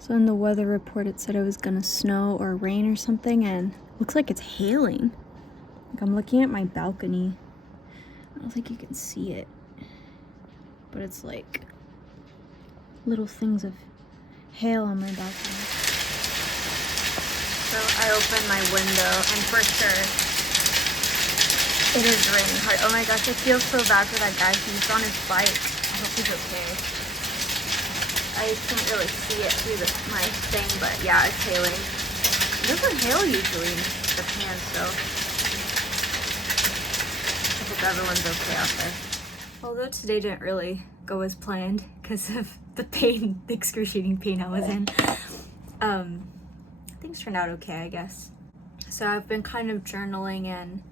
So in the weather report it said it was gonna snow or rain or something, and looks like it's hailing. Like, I'm looking at my balcony. I don't think you can see it, but it's like little things of hail on my balcony. So I opened my window and for sure it is raining hard. Oh my gosh, I feel so bad for that guy. He's on his bike. I hope he's okay. I can't really see it through my thing, but yeah, it's hailing. It doesn't hail usually in Japan, so I hope everyone's okay out there. Although today didn't really go as planned because of the pain, the excruciating pain I was in. Things turned out okay, I guess. So I've been kind of journaling and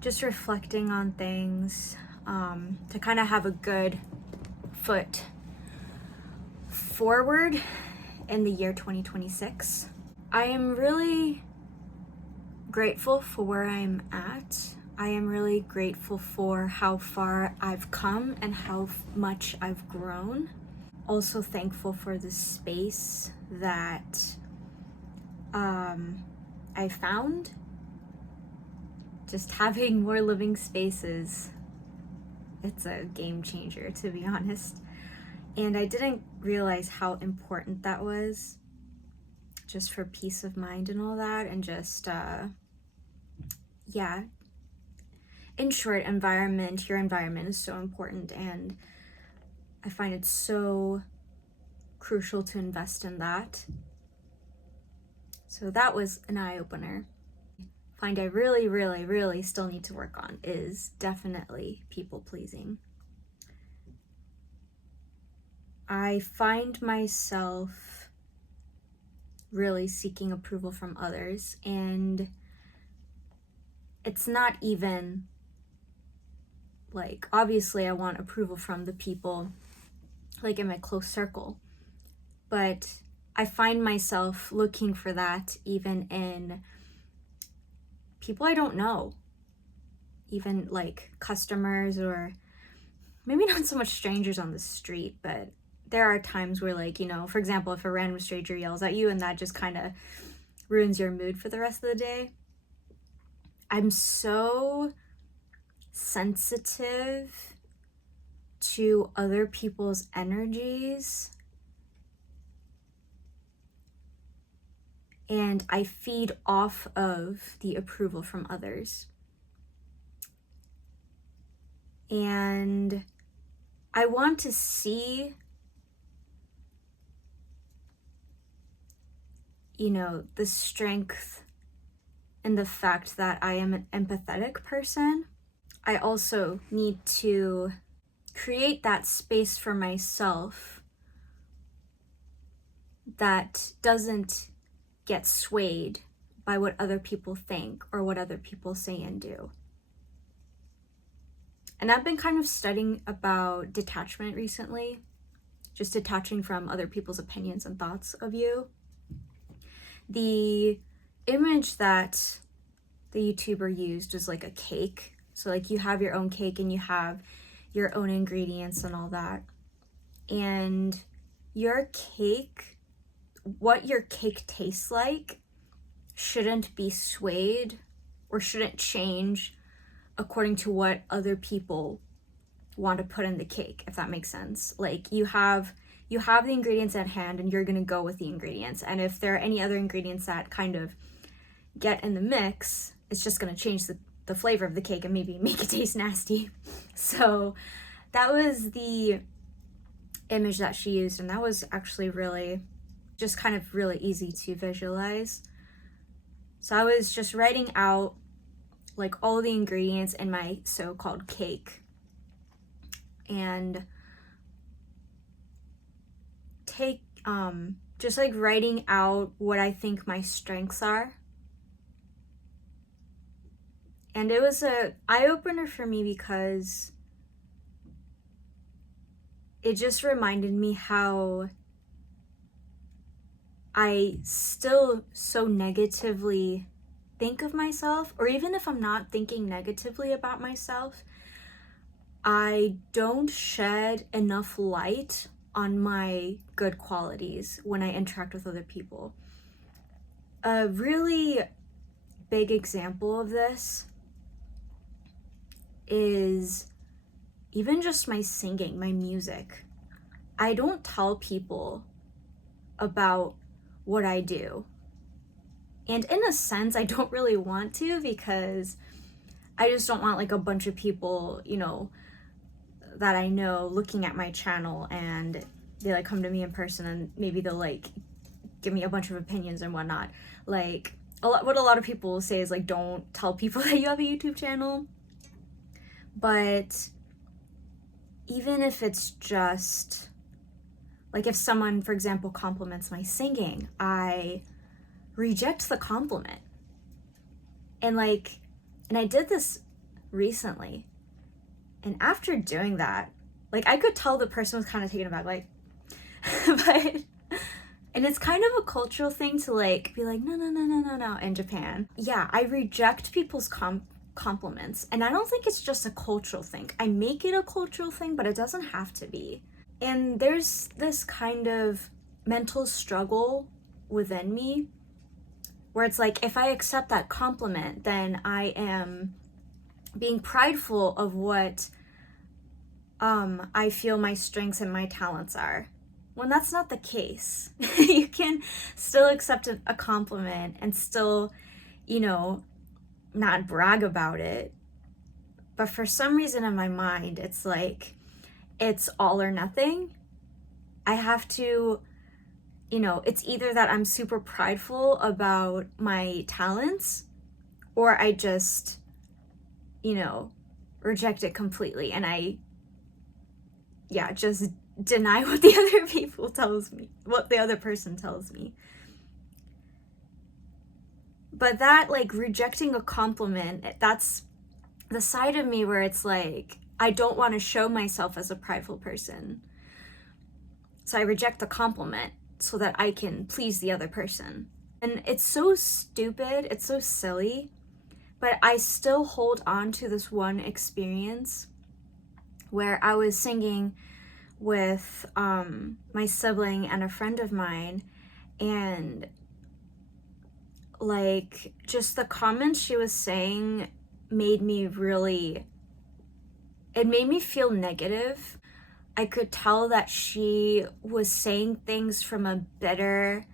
just reflecting on things to kind of have a good foot forward in the year 2026. I am really grateful for where I'm at. I am really grateful for how far I've come and how much I've grown. Also thankful for the space that I found. Just having more living spaces, it's a game changer, to be honest. And I didn't realize how important that was, just for peace of mind and all that, and just, yeah. In short, your environment is so important, and I find it so crucial to invest in that. So that was an eye-opener. Find I really, really, really still need to work on is definitely people-pleasing. I find myself really seeking approval from others, and it's not even like, obviously I want approval from the people like in my close circle, but I find myself looking for that even in people I don't know, even like customers, or maybe not so much strangers on the street, but there are times where, like, you know, for example, if a random stranger yells at you and that just kind of ruins your mood for the rest of the day. I'm so sensitive to other people's energies, and I feed off of the approval from others. And I want to see, you know, the strength in the fact that I am an empathetic person. I also need to create that space for myself that doesn't get swayed by what other people think or what other people say and do. And I've been kind of studying about detachment recently, just detaching from other people's opinions and thoughts of you. The image that the YouTuber used was like a cake. So like you have your own cake and you have your own ingredients and all that. And your cake, what your cake tastes like, shouldn't be swayed or shouldn't change according to what other people want to put in the cake, if that makes sense. Like you have the ingredients at hand and you're gonna go with the ingredients. And if there are any other ingredients that kind of get in the mix, it's just gonna change the flavor of the cake and maybe make it taste nasty. So that was the image that she used, and that was actually really, just kind of really easy to visualize. So I was just writing out like all the ingredients in my so-called cake, and just like writing out what I think my strengths are. And it was a eye-opener for me because it just reminded me how I still so negatively think of myself, or even if I'm not thinking negatively about myself, I don't shed enough light on my good qualities when I interact with other people. A really big example of this is even just my singing, my music. I don't tell people about what I do. And in a sense, I don't really want to, because I just don't want like a bunch of people, you know, that I know looking at my channel and they like come to me in person and maybe they'll like give me a bunch of opinions and whatnot. Like what a lot of people will say is like, don't tell people that you have a YouTube channel. But even if it's just like, if someone, for example, compliments my singing, I reject the compliment. And I did this recently. And after doing that, like, I could tell the person was kind of taken aback, like, but, and it's kind of a cultural thing to like be like, no, in Japan. Yeah, I reject people's compliments. And I don't think it's just a cultural thing. I make it a cultural thing, but it doesn't have to be. And there's this kind of mental struggle within me where it's like, if I accept that compliment, then I am being prideful of what I feel my strengths and my talents are. When that's not the case. You can still accept a compliment and still, you know, not brag about it. But for some reason in my mind, it's like, it's all or nothing. I have to, you know, it's either that I'm super prideful about my talents, or I just, you know, reject it completely and I, just deny what the other people tells me, what the other person tells me. But that, like, rejecting a compliment, that's the side of me where it's like, I don't want to show myself as a prideful person. So I reject the compliment so that I can please the other person. And it's so stupid, it's so silly, but I still hold on to this one experience where I was singing with my sibling and a friend of mine, and like, just the comments she was saying made me feel negative. I could tell that she was saying things from a bitter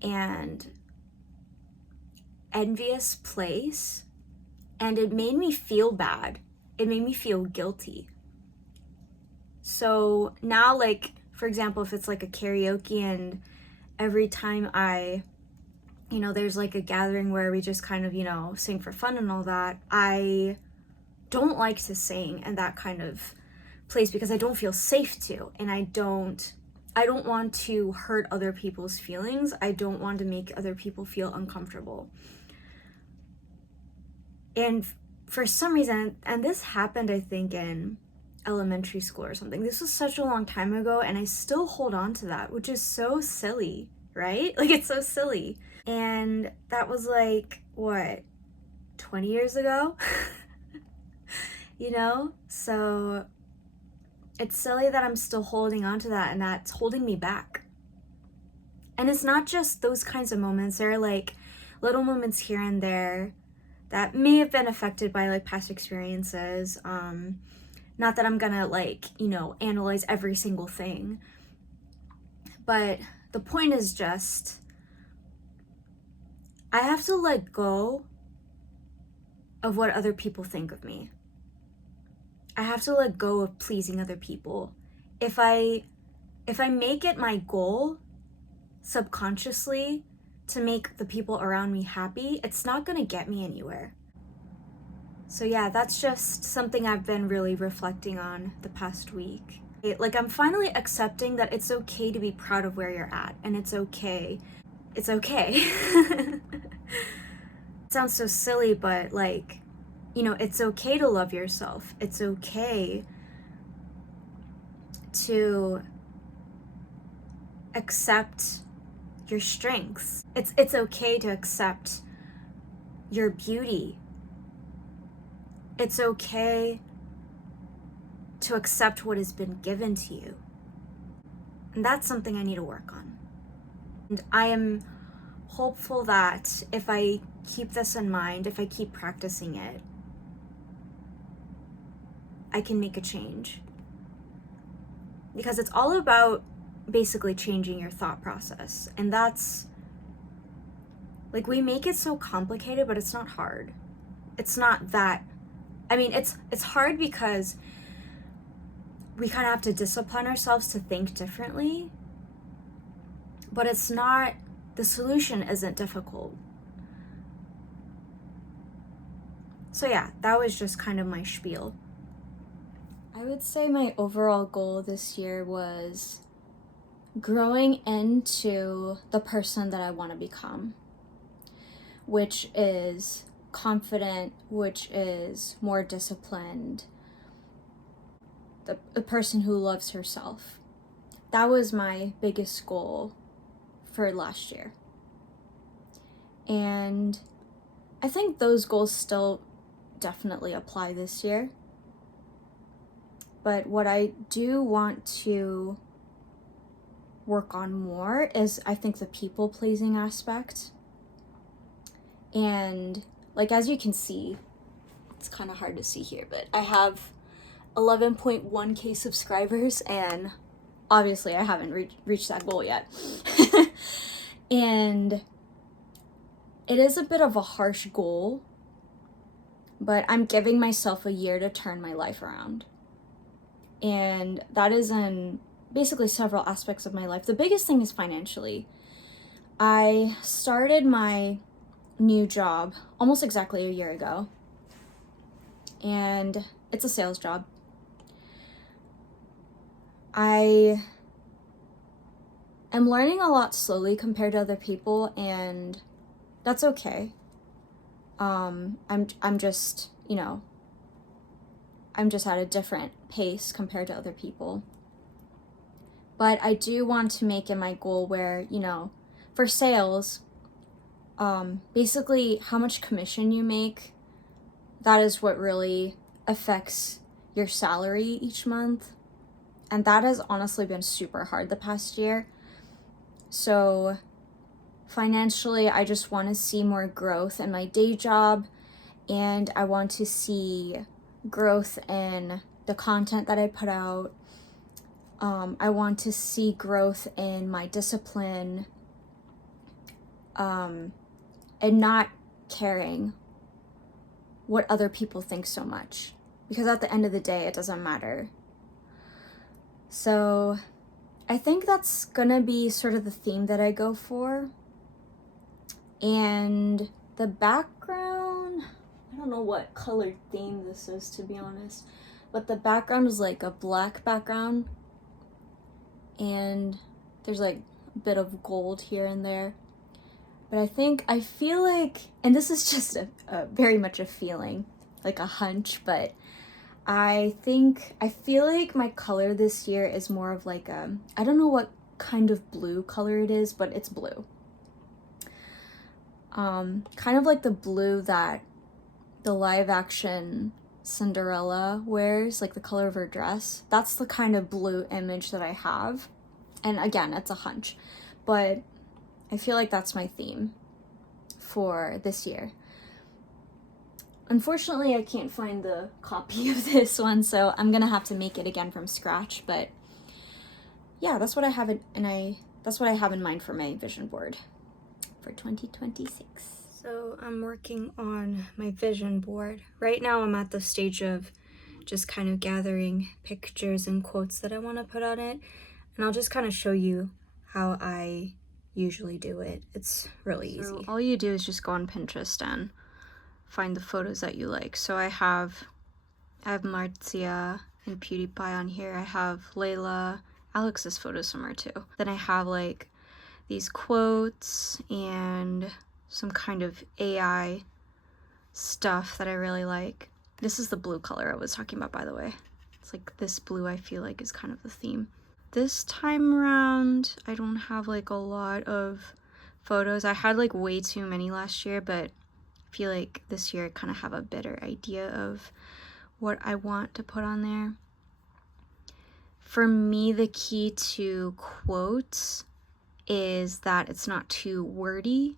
and envious place, and it made me feel bad. It made me feel guilty. So now, like, for example, if it's like a karaoke and every time you know, there's like a gathering where we just kind of, you know, sing for fun and all that, I don't like to sing in that kind of place because I don't feel safe to, and I don't want to hurt other people's feelings. I don't want to make other people feel uncomfortable. And for some reason, and this happened, I think, in elementary school or something. This was such a long time ago, and I still hold on to that, which is so silly, right? Like, it's so silly. And that was like, what, 20 years ago? You know? So it's silly that I'm still holding on to that, and that's holding me back. And it's not just those kinds of moments. There are like little moments here and there that may have been affected by like past experiences. Not that I'm gonna, like, you know, analyze every single thing. But the point is just, I have to let go of what other people think of me. I have to let go of pleasing other people. If I make it my goal subconsciously to make the people around me happy, it's not gonna get me anywhere. So yeah, that's just something I've been really reflecting on the past week. Like, I'm finally accepting that it's okay to be proud of where you're at, and it's okay. It's okay. It sounds so silly, but like, you know, it's okay to love yourself. It's okay to accept your strengths. It's okay to accept your beauty. It's okay to accept what has been given to you. And that's something I need to work on. And I am hopeful that if I keep this in mind, if I keep practicing it, I can make a change. Because it's all about basically changing your thought process. And that's, like, we make it so complicated, but it's not hard. It's not that, I mean, it's hard because we kind of have to discipline ourselves to think differently, but it's not, the solution isn't difficult. So yeah, that was just kind of my spiel. I would say my overall goal this year was growing into the person that I want to become, which is confident, which is more disciplined, the person who loves herself. That was my biggest goal for last year. And I think those goals still definitely apply this year. But what I do want to work on more is, I think, the people-pleasing aspect. And like, as you can see, it's kind of hard to see here, but I have 11.1k subscribers, and obviously I haven't reached that goal yet. And it is a bit of a harsh goal, but I'm giving myself a year to turn my life around. And that is in basically several aspects of my life. The biggest thing is financially. I started my new job almost exactly a year ago, and it's a sales job. I am learning a lot slowly compared to other people, and that's okay. I'm just, you know, I'm just at a different pace compared to other people. But I do want to make it my goal where, you know, for sales, basically how much commission you make, that is what really affects your salary each month. And that has honestly been super hard the past year. So financially, I just want to see more growth in my day job, and I want to see growth in the content that I put out. I want to see growth in my discipline, and not caring what other people think so much, because at the end of the day, it doesn't matter. So I think that's gonna be sort of the theme that I go for. And the background, I don't know what colored theme this is, to be honest, but the background is like a black background, and there's like a bit of gold here and there. But I feel like, and this is just a very much a feeling, like a hunch, but I feel like my color this year is more of like I don't know what kind of blue color it is, but it's blue. Kind of like the blue that the live action Cinderella wears, like the color of her dress. That's the kind of blue image that I have. And again, it's a hunch, but I feel like that's my theme for this year. Unfortunately, I can't find the copy of this one, so I'm gonna have to make it again from scratch. But yeah, that's what I have that's what I have in mind for my vision board for 2026. So I'm working on my vision board. Right now I'm at the stage of just kind of gathering pictures and quotes that I want to put on it. And I'll just kind of show you how I usually do it. It's really easy. So all you do is just go on Pinterest and find the photos that you like. So I have Marzia and PewDiePie on here. I have Layla, Alex's photos somewhere too. Then I have like these quotes and some kind of AI stuff that I really like. This is the blue color I was talking about, by the way. It's like this blue, I feel like, is kind of the theme. This time around, I don't have like a lot of photos. I had like way too many last year, but I feel like this year I kind of have a better idea of what I want to put on there. For me, the key to quotes is that it's not too wordy,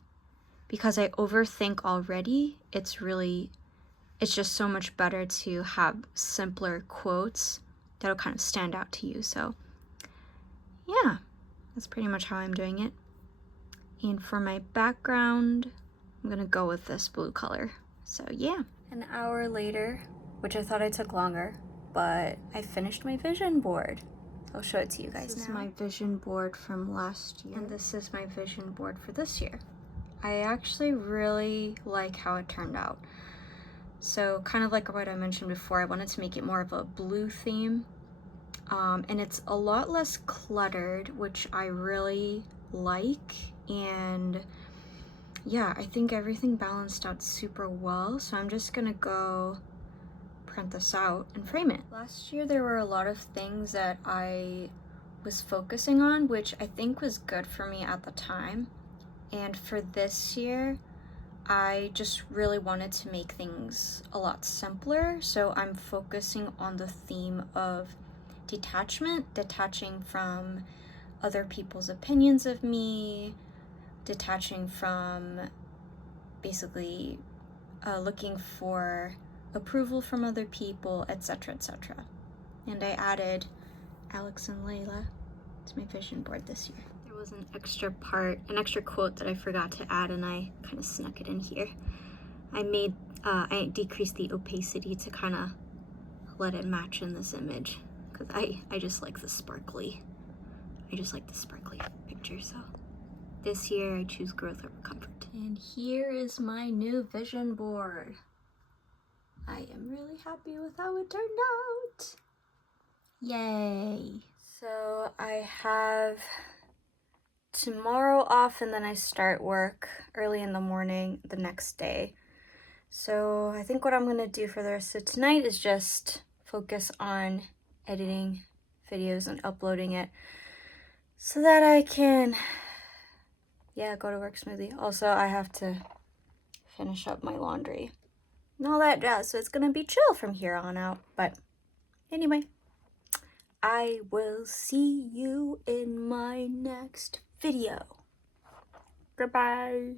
because I overthink already. It's just so much better to have simpler quotes that'll kind of stand out to you. So yeah, that's pretty much how I'm doing it. And for my background, I'm gonna go with this blue color. So yeah. An hour later, which I thought I took longer, but I finished my vision board. I'll show it to you guys now. This is my vision board from last year, and this is my vision board for this year. I actually really like how it turned out. So kind of like what I mentioned before, I wanted to make it more of a blue theme. And it's a lot less cluttered, which I really like. And yeah, I think everything balanced out super well. So I'm just gonna go print this out and frame it. Last year there were a lot of things that I was focusing on, which I think was good for me at the time. And for this year, I just really wanted to make things a lot simpler. So I'm focusing on the theme of detachment, detaching from other people's opinions of me, detaching from basically looking for approval from other people, etc., etc. And I added Alex and Layla to my vision board this year. There was an extra quote that I forgot to add, and I kind of snuck it in here. I decreased the opacity to kind of let it match in this image, because I just like the sparkly picture. So this year I choose growth over comfort. And here is my new vision board. I am really happy with how it turned out. Yay. So I have tomorrow off, and then I start work early in the morning the next day. So I think what I'm gonna do for the rest of tonight is just focus on editing videos and uploading it so that I can, go to work smoothly. Also, I have to finish up my laundry and all that jazz, so it's gonna be chill from here on out. But anyway, I will see you in my next video. Goodbye.